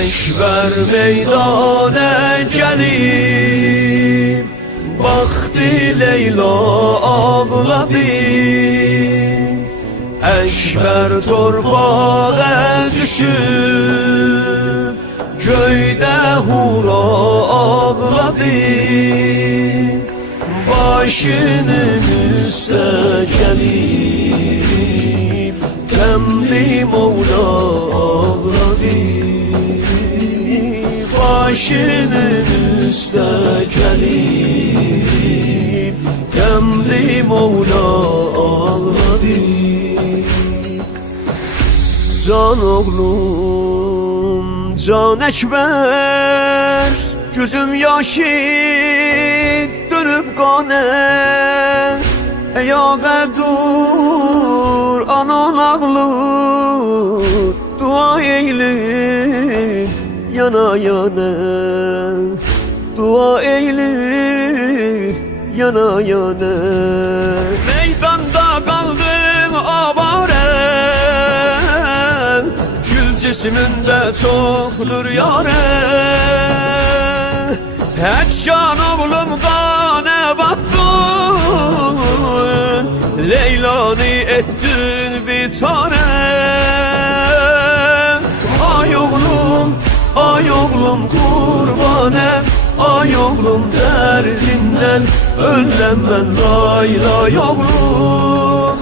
Ekber meydana gelip baktı Leyla ağladı. Ekber torpağa düşüp köyde hura ağladı. Başının üstə gelip Qəmli Mevla ağladı. Başının üstə gelip Qəmli Mevla ağladı. Can oğlum, Can Ekber, gözüm yaşı dönüp qanə. Ayağa dur, anan ağlır, dua eylir yana yana. Dua eylir yana yana. Meydanda kaldım avare, gül cisminde çoktur yare. Heç can oğlum qanə battın, Leylanı ettin biçare. Ay oğlum kurbanım, ay oğlum derdinden öləm ben lay lay oğlum.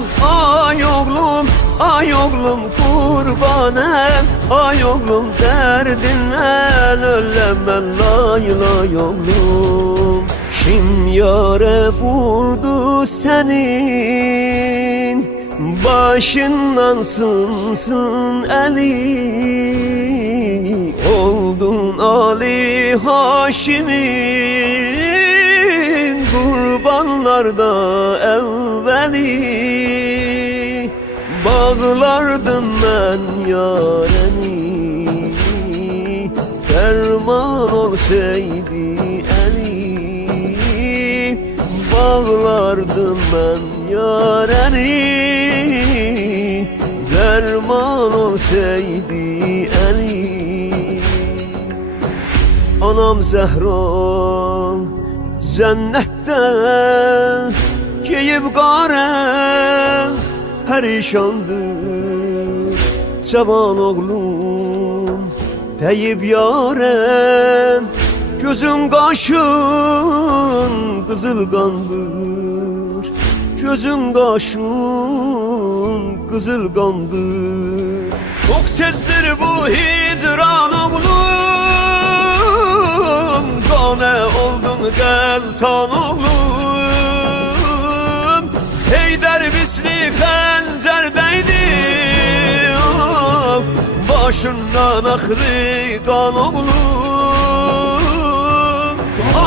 Ay oğlum kurbanım, ay oğlum derdinden öləm ben lay lay oğlum. Kim yare vurdu senin, başından sınsın eli. Oldun Ali Haşim'in kurbanlarda evveli. Bağlardım ben yareni, derman olsaydı eli. Bağlardım ben yareni, derman olsaydı eli. Anam Zəhra cennette giyib qara perişandır. Cavan oğlum deyip yaren, gözün kaşın kızıl kandır. Gözün kaşın kızıl kandır. Çok tezdir bu hicran oğlum, Qane oldun qəltan oğlum. Heydər misli xəncərdəydi, başından axdı qan oğlum.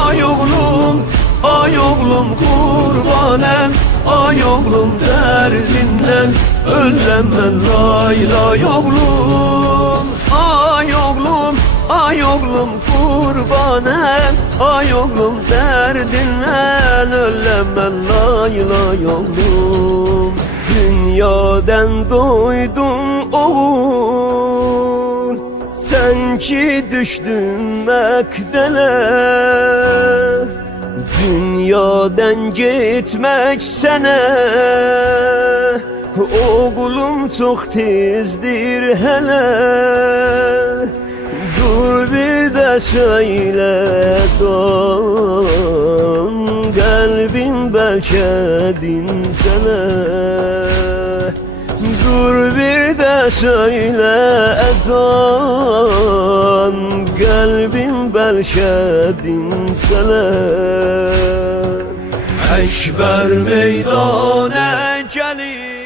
Ay oğlum kurbanım, ay oğlum derdinden öləm mən lay lay oğlum. Ay oğlum kurbanım, ay oğlum derdinden öləm mən lay lay oğlum. Dünyadan doydum oğul, sen ki düşdün Məqdələ. Dünyadan gitmek sənə oğlum çok tezdir hele. Dur bir de söyle son, kalbim belki dincele. Dur bir de söyle ezan, kalbim belki dincele. Ekber meydana gelip